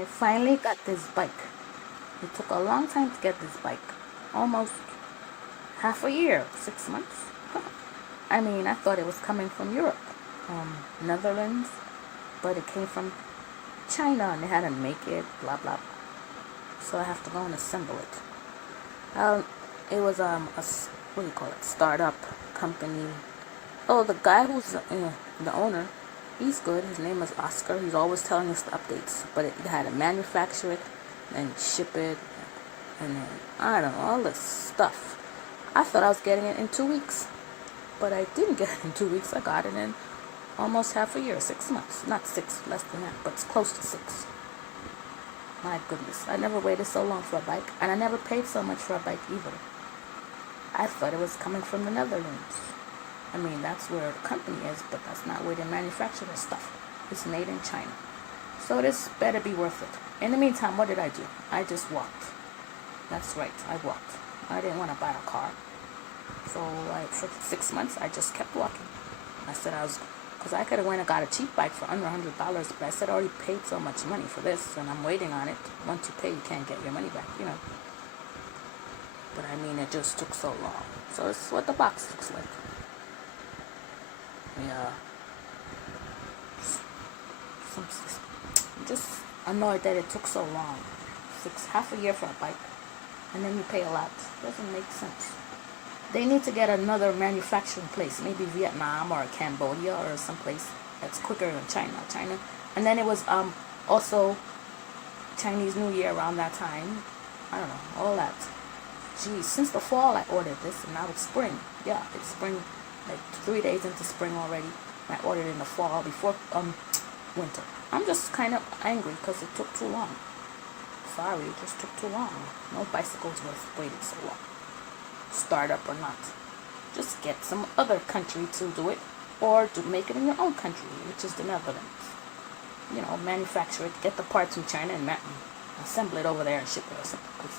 I finally got this bike. It took a long time to get this bike. Almost half a year, 6 months. I mean, I thought it was coming from Europe, Netherlands, but it came from China and they had to make it, blah, blah, blah. So I have to go and assemble it. It was, what do you call it, startup company. Oh, the guy who's the owner, he's good. His name is Oscar. He's always telling us the updates. But it had to manufacture it, and ship it, and then, I don't know, all this stuff. I thought I was getting it in 2 weeks. But I didn't get it in 2 weeks. I got it in almost half a year, 6 months. Not 6, less than that, but it's close to 6. My goodness, I never waited so long for a bike. And I never paid so much for a bike either. I thought it was coming from the Netherlands. I mean, that's where the company is, but that's not where they manufacture their stuff. It's made in China. So this better be worth it. In the meantime, what did I do? I just walked. That's right, I walked. I didn't want to buy a car. So for 6 months, I just kept walking. I said because I could have went and got a cheap bike for under $100, but I said I already paid so much money for this, and I'm waiting on it. Once you pay, you can't get your money back, But I mean, it just took so long. So this is what the box looks like. Yeah. I'm just annoyed that it took so long. Half a year for a bike, and then you pay a lot. Doesn't make sense. They need to get another manufacturing place, maybe Vietnam or Cambodia or someplace that's quicker than China. And then it was also Chinese New Year around that time. I don't know, all that. Geez, since the fall I ordered this, and now it's spring. Yeah, it's spring, like 3 days into spring already. I ordered it in the fall before winter. I'm just kind of angry because it took too long. Sorry, it just took too long. No bicycle's worth waiting so long. Startup or not. Just get some other country to do it, or to make it in your own country, which is the Netherlands. Manufacture it, get the parts from China and assemble it over there and ship it or something. Because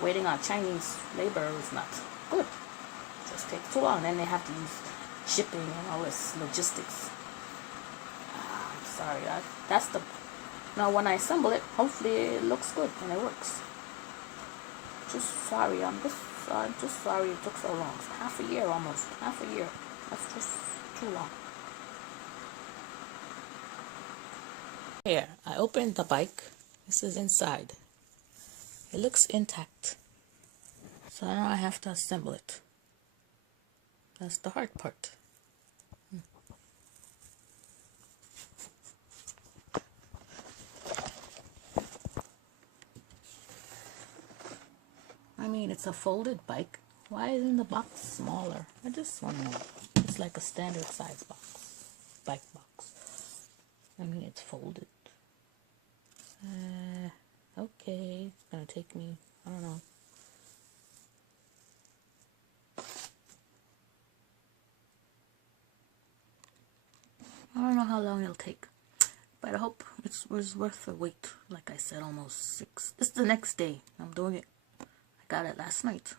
waiting on Chinese labor is not good. It just takes too long. Then they have to use shipping and all this logistics. I'm sorry. Now when I assemble it, hopefully it looks good and it works. Just sorry. I'm just sorry it took so long. It's half a year almost. Half a year. That's just too long. Here, I opened the bike. This is inside. It looks intact. So now I have to assemble it. That's the hard part. I mean, it's a folded bike. Why isn't the box smaller? I just want to know. It's like a standard size box. Bike box. I mean, it's folded. Okay. It's going to take me, I don't know. I don't know how long it'll take. But I hope it was worth the wait. Like I said, almost 6. It's the next day. I'm doing it. I got it last night.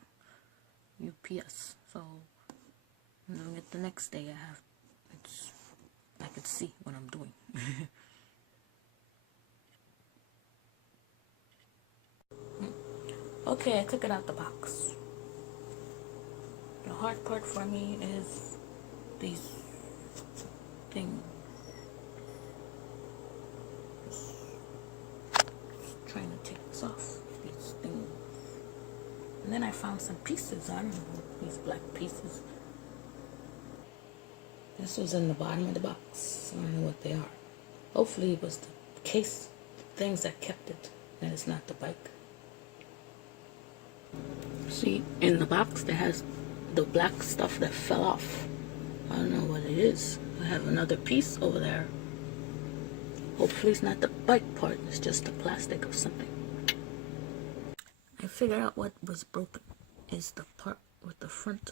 UPS. So I'm doing it the next day. I could see what I'm doing. Okay, I took it out the box. The hard part for me is these things. Just trying to take this off. These things. And then I found some pieces. I don't know, these black pieces. This was in the bottom of the box. I don't know what they are. Hopefully it was the case, things that kept it, and it's not the bike. See, in the box there has the black stuff that fell off. I don't know what it is. I have another piece over there. Hopefully it's not the bike part, it's just the plastic of something. I figured out what was broken is the part with the front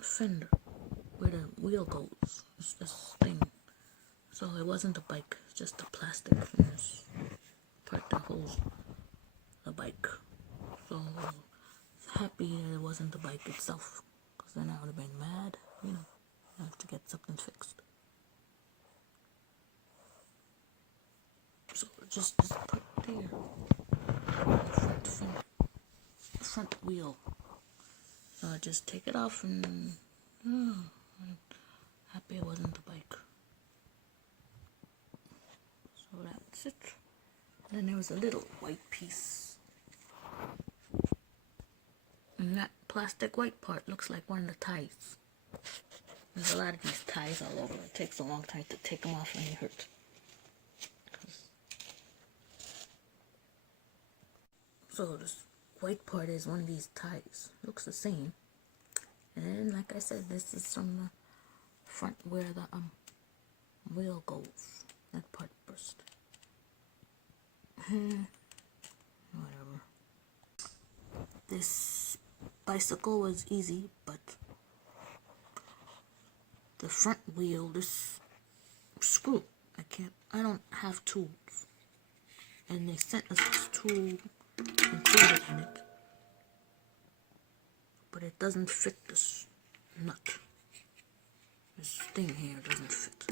fender where the wheel goes. It's this thing. So it wasn't the bike, it's just the plastic from this part that holds the bike. So I'm happy that it wasn't the bike itself, because then I would have been mad. I have to get something fixed. So just this part. here. The front wheel. So I just take it off and I'm happy it wasn't the bike. So that's it. Then there was a little white piece. And that plastic white part looks like one of the ties. There's a lot of these ties all over. It takes a long time to take them off and they hurt. So this white part is one of these ties. Looks the same. And then, like I said, this is from the front where the wheel goes. That part burst. Whatever. This bicycle was easy, but the front wheel, this screw, I don't have tools. And they sent us this tool included in it. But it doesn't fit this nut. This thing here doesn't fit.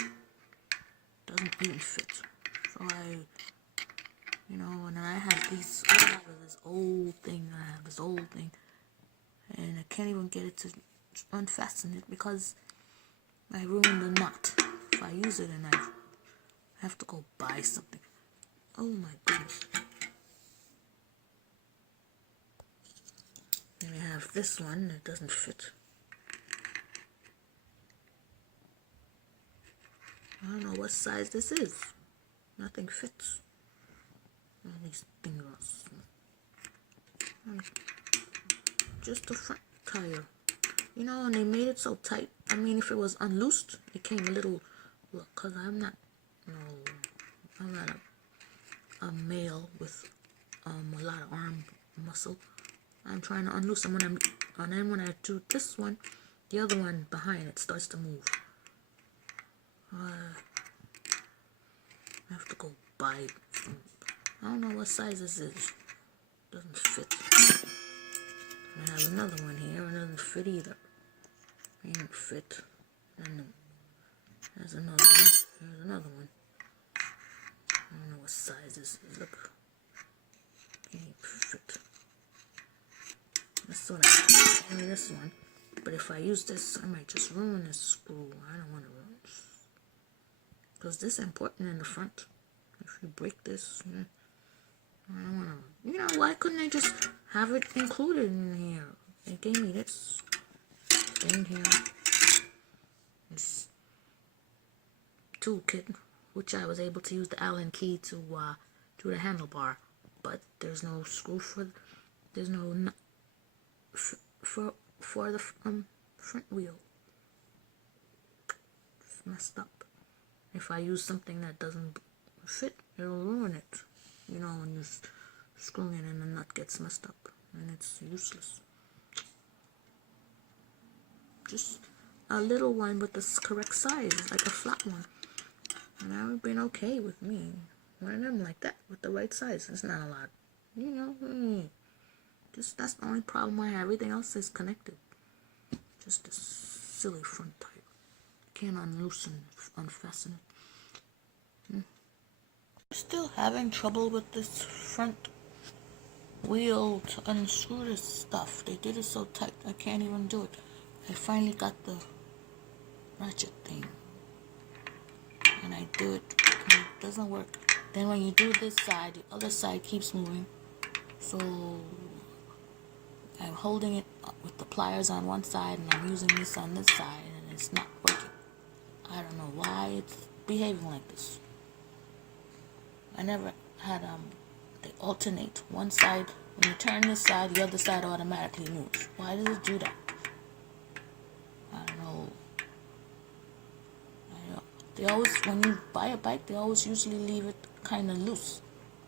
Doesn't even fit. So and I have this old thing, and I can't even get it to unfasten it because I ruined the knot. If I use it and I have to go buy something. Oh my goodness. Then I have this one that doesn't fit. I don't know what size this is. Nothing fits. All these fingers. Just the front tire. And they made it so tight. I mean, if it was unloosed, it came a little. Look, cause I'm not a male with a lot of arm muscle. I'm trying to unloose them and then when I do this one, the other one behind it starts to move. I have to go buy some. I don't know what size this is. Doesn't fit. I have another one here. It doesn't fit either. It ain't fit. And there's another one. There's another one. I don't know what size this is. Look. It ain't fit. That's what I mean, this one. But if I use this, I might just ruin this screw. I don't want to ruin this. Because this is important in the front. If you break this, I don't want to. Why couldn't they just have it included in here? They gave me this thing here. This toolkit, which I was able to use the Allen key to do the handlebar. But there's no screw there's no nut for the front wheel. It's messed up. If I use something that doesn't fit, it'll ruin it. When you're screwing it and the nut gets messed up and it's useless. Just a little one with the correct size, like a flat one. And that would have been okay with me. One of them like that with the right size. It's not a lot. Just that's the only problem I have. Everything else is connected. Just a silly front tire. Can't unfasten it. Still having trouble with this front wheel to unscrew this stuff. They did it so tight I can't even do it. I finally got the ratchet thing. And I do it and it doesn't work. Then when you do this side, the other side keeps moving. So I'm holding it with the pliers on one side and I'm using this on this side and it's not working. I don't know why it's behaving like this. I never had they alternate. One side, when you turn this side, the other side automatically moves. Why does it do that? I don't know. They always, when you buy a bike, they always usually leave it kind of loose.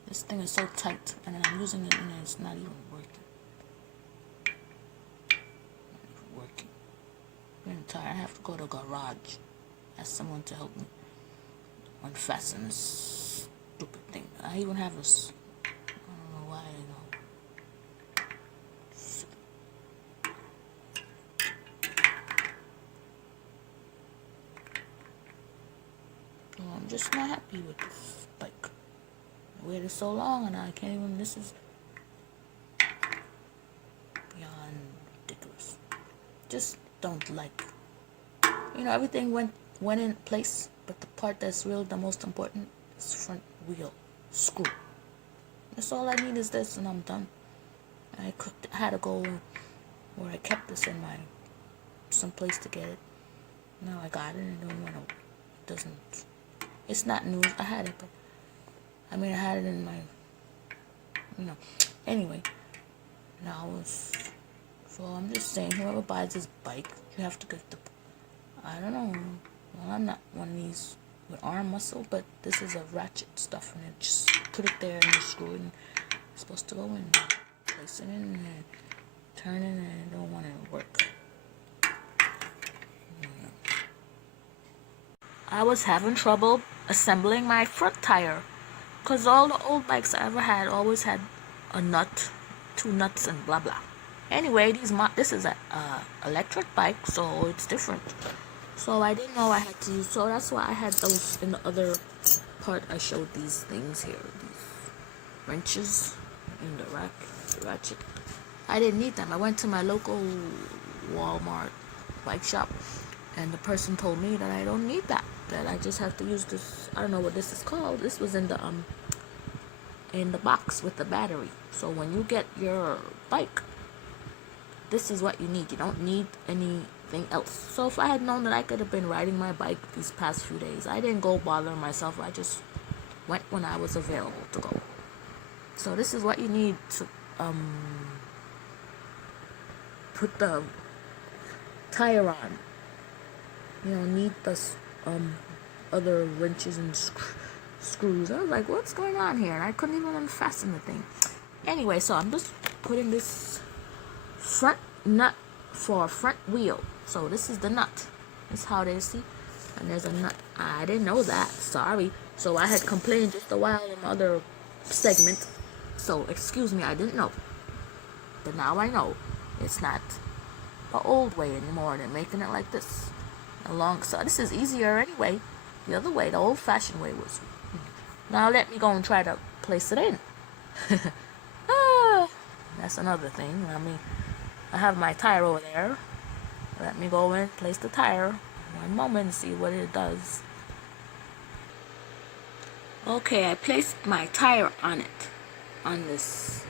This thing is so tight, and I'm using it and it's not even working. I'm tired. I have to go to a garage. Ask someone to help me unfasten this stupid thing. I even have this. I don't know why. I'm just not happy with this bike. waited so long and I can't even, this is beyond ridiculous. Just don't like, everything went in place, but the part that's really the most important is front wheel screw. That's all I need is this, and I'm done. I had to go where I kept this in my someplace to get it. Now I got it, and it's not news. I had it, but I had it in my, Anyway, now so I'm just saying, whoever buys this bike, you have to get I don't know. Well, I'm not one of these with arm muscle, but this is a ratchet stuff, and it just put it there and you screw it, and it's supposed to go in, place it in, and turn it, and I don't want it to work. I was having trouble assembling my front tire, because all the old bikes I ever had always had a nut, 2 nuts, and blah blah. Anyway, this is a electric bike, so it's different. So I didn't know I had to use, so that's why I had those in the other part. I showed these things here, these wrenches in the ratchet. I didn't need them. I went to my local Walmart bike shop, and the person told me that I don't need that I just have to use this. I don't know what this is called. This was in the box with the battery. So when you get your bike, this is what you need. You don't need anything else. So if I had known that I could have been riding my bike these past few days, I didn't go bother myself. I just went when I was available to go. So this is what you need to put the tire on. You don't need the other wrenches and screws. I was like, what's going on here? And I couldn't even unfasten the thing. Anyway, so I'm just putting this front nut for front wheel. So this is the nut. This is how they see. And there's a nut. I didn't know that. Sorry. So I had complained just a while in the other segment. So excuse me, I didn't know. But now I know. It's not the old way anymore. They're making it like this. Alongside. This is easier anyway. The other way, the old-fashioned way was. Now let me go and try to place it in. That's another thing. I have my tire over there. Let me go and place the tire. One moment and see what it does. Okay, I placed my tire on it. On this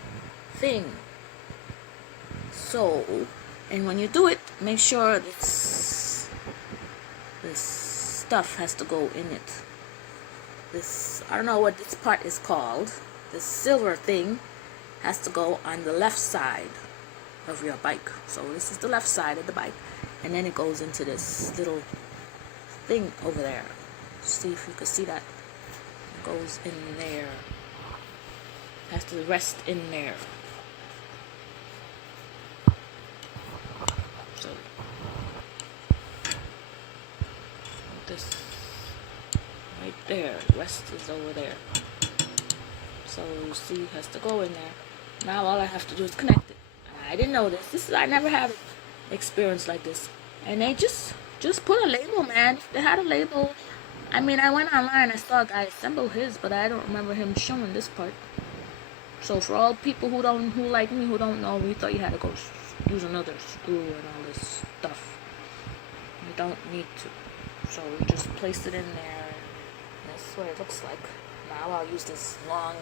thing. So, and when you do it, make sure this stuff has to go in it. This, I don't know what this part is called. This silver thing has to go on the left side of your bike. So this is the left side of the bike, and then it goes into this little thing over there. See if you can see that. It goes in there. Has to rest in there. So this right there, rest is over there. So you see, it has to go in there. Now all I have to do is connect it. I didn't know this. I never had an experience like this. And they just put a label, man. They had a label. I went online. I saw a guy assemble his, but I don't remember him showing this part. So for all people who like me, who don't know, we thought you had to go use another screw and all this stuff. You don't need to. So we just placed it in there. And that's what it looks like. Now I'll use this long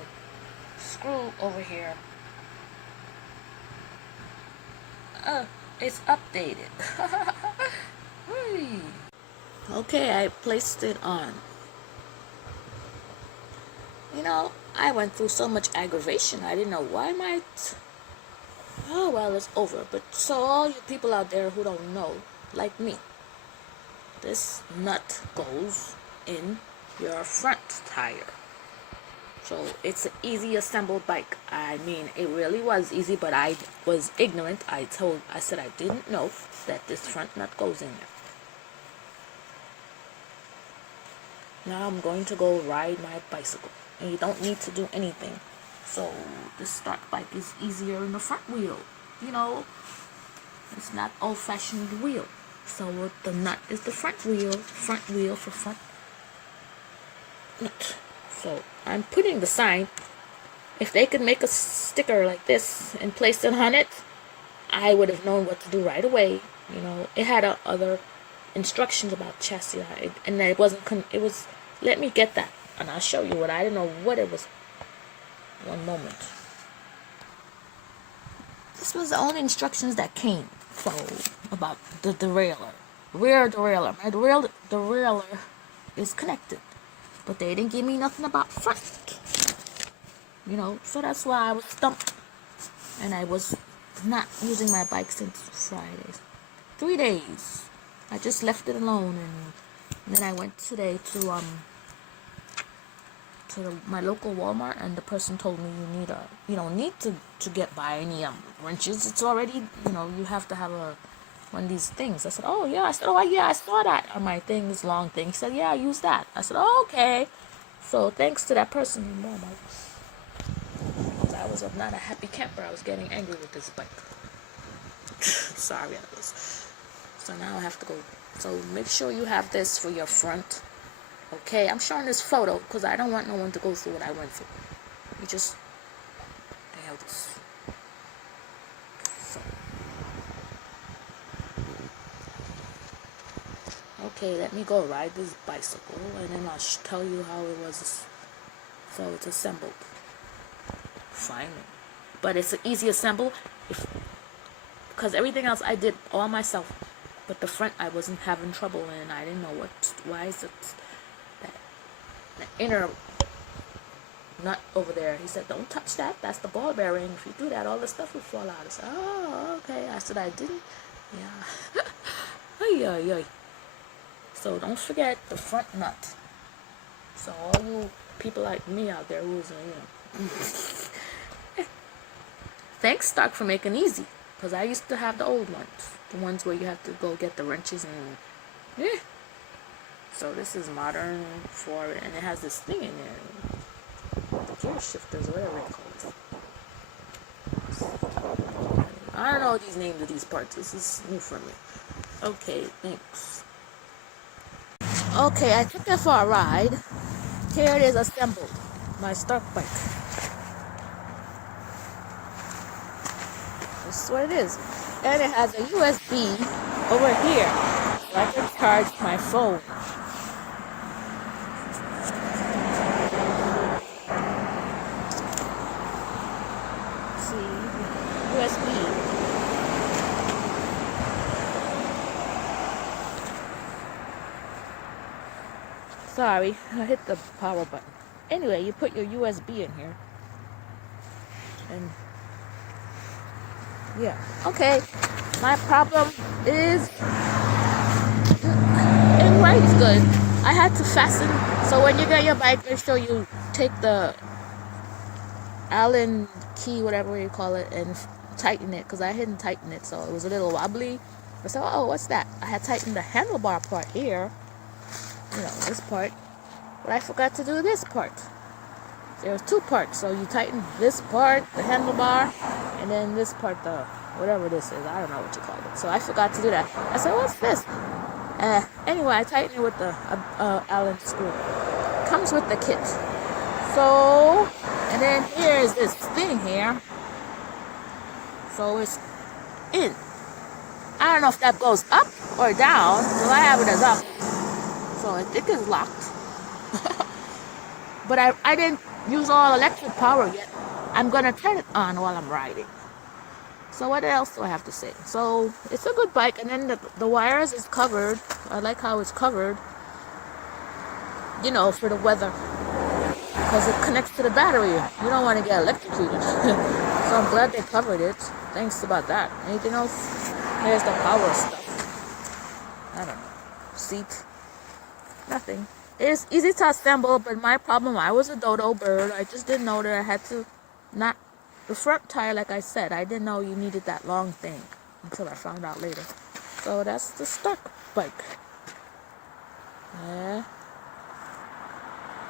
screw over here. It's updated. Okay, I placed it on. I went through so much aggravation. I didn't know why oh well, it's over. But so all you people out there who don't know, like me, this nut goes in your front tire. So it's an easy assembled bike. It really was easy, but I was ignorant. I said I didn't know that this front nut goes in there. Now I'm going to go ride my bicycle. And you don't need to do anything. So this start bike is easier in the front wheel. It's not old-fashioned wheel. So the nut is the front wheel for front nut. So I'm putting the sign. If they could make a sticker like this and place it on it, I would have known what to do right away. It had other instructions about chassis, and it wasn't. It was. Let me get that, and I'll show you what I didn't know what it was. One moment. This was the only instructions that came. So about the derailleur, rear derailleur. My derailleur is connected, but they didn't give me nothing about front. So that's why I was stumped, and I was not using my bike since Friday. 3 days. I just left it alone, and then I went today to my local Walmart, and the person told me you don't need to buy any wrenches. It's already you have to have one of these things. I said, oh yeah. I said, oh yeah, I saw that on my thing, this long thing. He said, yeah, I use that. I said, oh, okay. So thanks to that person in Walmart, because I was not a happy camper. I was getting angry with this bike. Sorry, I was. So now I have to go. So make sure you have this for your front. Okay, I'm showing this photo because I don't want no one to go through what I went through. You just have this. So. Okay, let me go ride this bicycle, and then I'll tell you how it was. So it's assembled. Finally. But it's an easy assemble because everything else I did all myself. But the front I wasn't having trouble, and I didn't know why is it the inner nut over there. He said, don't touch that. That's the ball bearing. If you do that, all the stuff will fall out. I said, oh, okay. I said, I didn't. Yeah. Ay, ay, ay. So don't forget the front nut. So all you people like me out there who's, thanks, Stark, for making it easy. Because I used to have the old ones. The ones where you have to go get the wrenches and, So this is modern for it, and it has this thing in there. The gear shifters, whatever you call this. I don't know these names of these parts. This is new for me. Okay, thanks. Okay, I took it for a ride. Here it is assembled. My Stark bike. This is what it is. And it has a USB over here, so I can charge my phone. See, USB. Sorry, I hit the power button. Anyway, you put your USB in here. And yeah, okay. My problem is it works good. I had to fasten. So when you get your bike, make sure you take the Allen key, whatever you call it, and tighten it, because I hadn't tightened it, so it was a little wobbly. I said, oh, what's that? I had tightened the handlebar part here, this part, but I forgot to do this part. There's two parts, so you tighten this part, the handlebar, and then this part, the whatever this is. I don't know what you call it. So I forgot to do that. I said, what's this? Anyway, I tightened it with the Allen screw. Comes with the kit. So, and then here's this thing here. So it's in. I don't know if that goes up or down. So I have it as up. So I think it's locked. But I didn't use all electric power yet. I'm going to turn it on while I'm riding. So what else do I have to say? So it's a good bike. And then the wires is covered. I like how it's covered. For the weather. Because it connects to the battery. You don't want to get electrocuted. So I'm glad they covered it. Thanks about that. Anything else? There's the power stuff. I don't know. Seat. Nothing. It's easy to assemble, but my problem, I was a dodo bird. I just didn't know that I had to not... The front tire, like I said, I didn't know you needed that long thing until I found out later. So that's the Stark bike. Yeah.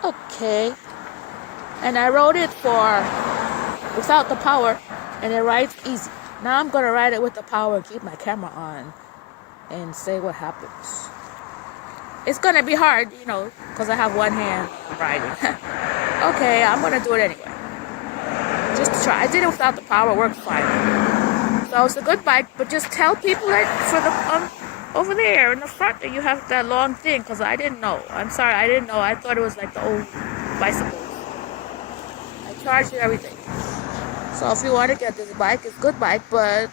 Okay. And I rode it without the power, and it rides easy. Now I'm going to ride it with the power and keep my camera on and say what happens. It's gonna be hard, you know, because I have one hand riding. Okay, I'm gonna do it anyway. Just to try. I did it without the power, it worked fine. So it's a good bike, but just tell people that for the over there in the front that you have that long thing, because I didn't know. I'm sorry, I didn't know. I thought it was like the old bicycles. I charged it everything. So if you want to get this bike, it's a good bike, but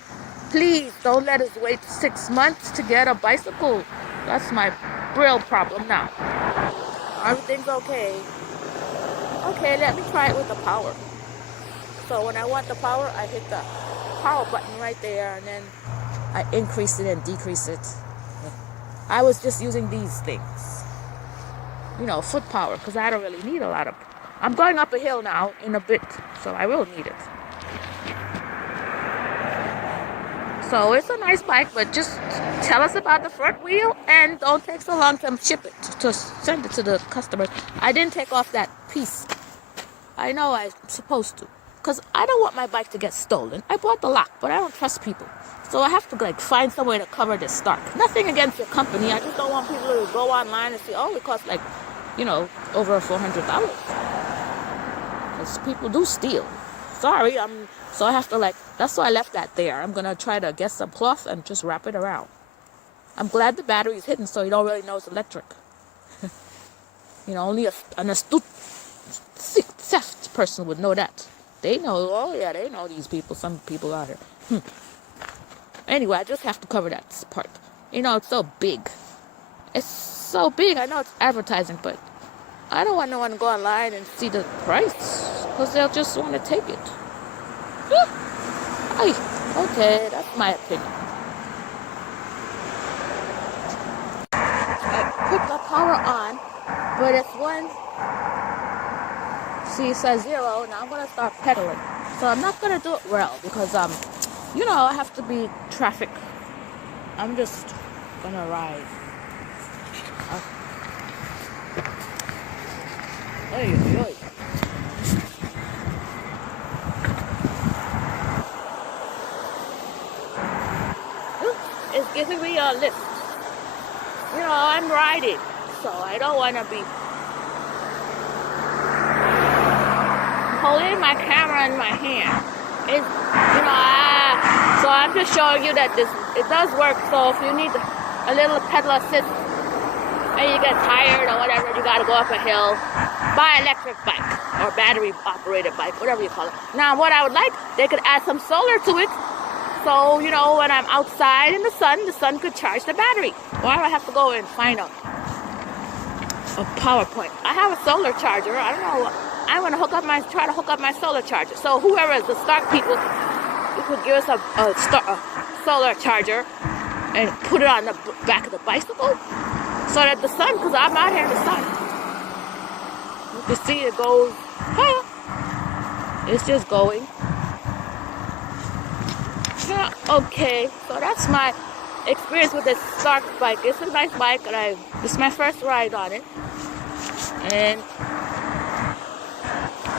please don't let us wait 6 months to get a bicycle. That's my real problem now. Everything's okay. Okay, let me try it with the power. So when I want the power, I hit the power button right there, and then I increase it and decrease it. I was just using these things, you know, foot power, because I don't really need a lot of. I'm going up a hill now in a bit, so I will need it. So it's a nice bike, but just tell us about the front wheel and don't take so long to ship it, to send it to the customers. I didn't take off that piece. I know I'm supposed to, because I don't want my bike to get stolen. I bought the lock, but I don't trust people. So I have to like find some way to cover this stock. Nothing against your company. I just don't want people to go online and see, oh, it costs like, you know, over $400. Because people do steal. Sorry, so I have to like, that's why I left that there. I'm going to try to get some cloth and just wrap it around. I'm glad the battery is hidden so you don't really know it's electric. You know, only an astute theft person would know that. They know, oh yeah, they know these people. Some people out here. Anyway, I just have to cover that part. You know, it's so big. It's so big. I know it's advertising, but I don't want no one to go online and see the price, because they'll just want to take it. Okay, that's my opinion. I put the power on, but it's one. See, it says 0. Now I'm gonna start pedaling. So I'm not gonna do it well because you know, I have to be traffic. I'm just gonna ride. Oy. It's giving me a lift. You know, I'm riding, so I don't want to be holding my camera in my hand. It's, you know, so I'm just showing you that it does work. So if you need a little pedal assist and you get tired or whatever, you got to go up a hill, buy an electric bike or battery operated bike, whatever you call it. Now, what I would like, they could add some solar to it. So, you know, when I'm outside in the sun could charge the battery. Why do I have to go and find a power point? I have a solar charger. I don't know. I'm going to try to hook up my solar charger. So whoever is the Stark people, you could give us a solar charger and put it on the back of the bicycle so that the sun, because I'm out here in the sun, you can see it goes, it's just going. Yeah, okay, so that's my experience with this Stark bike. It's a nice bike, and this is my first ride on it. And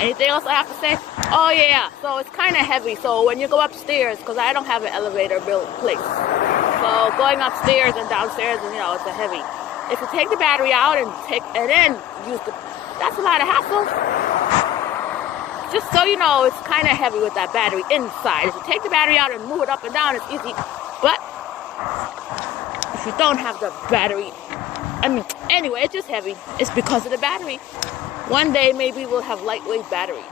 anything else I have to say? Oh yeah, so it's kind of heavy. So when you go upstairs, because I don't have an elevator built place, so going upstairs and downstairs, and you know, it's a heavy. If you take the battery out and then use that's a lot of hassle. Just so you know, it's kind of heavy with that battery inside. If you take the battery out and move it up and down, it's easy. But if you don't have the battery, anyway, it's just heavy. It's because of the battery. One day, maybe we'll have lightweight batteries.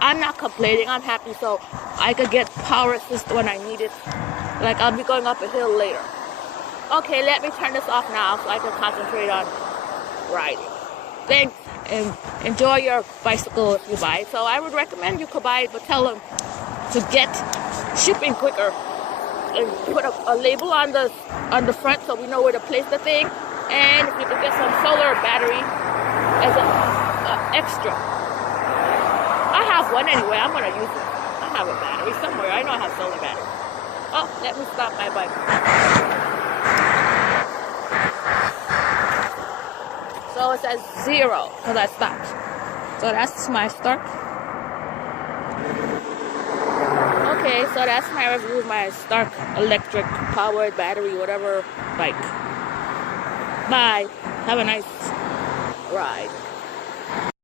I'm not complaining. I'm happy so I could get power assist when I need it. Like, I'll be going up a hill later. Okay, let me turn this off now so I can concentrate on riding. Thanks, and enjoy your bicycle if you buy it. So I would recommend you could buy it, but tell them to get shipping quicker and put a label on the front so we know where to place the thing. And if you could get some solar battery as an extra. I have one anyway. I'm gonna use it. I have a battery somewhere. I know I have solar battery. Oh, let me stop my bike. So it says 0 because I stopped. So that's my start. Okay, so that's my review of my Stark electric powered battery, whatever bike. Bye. Have a nice ride.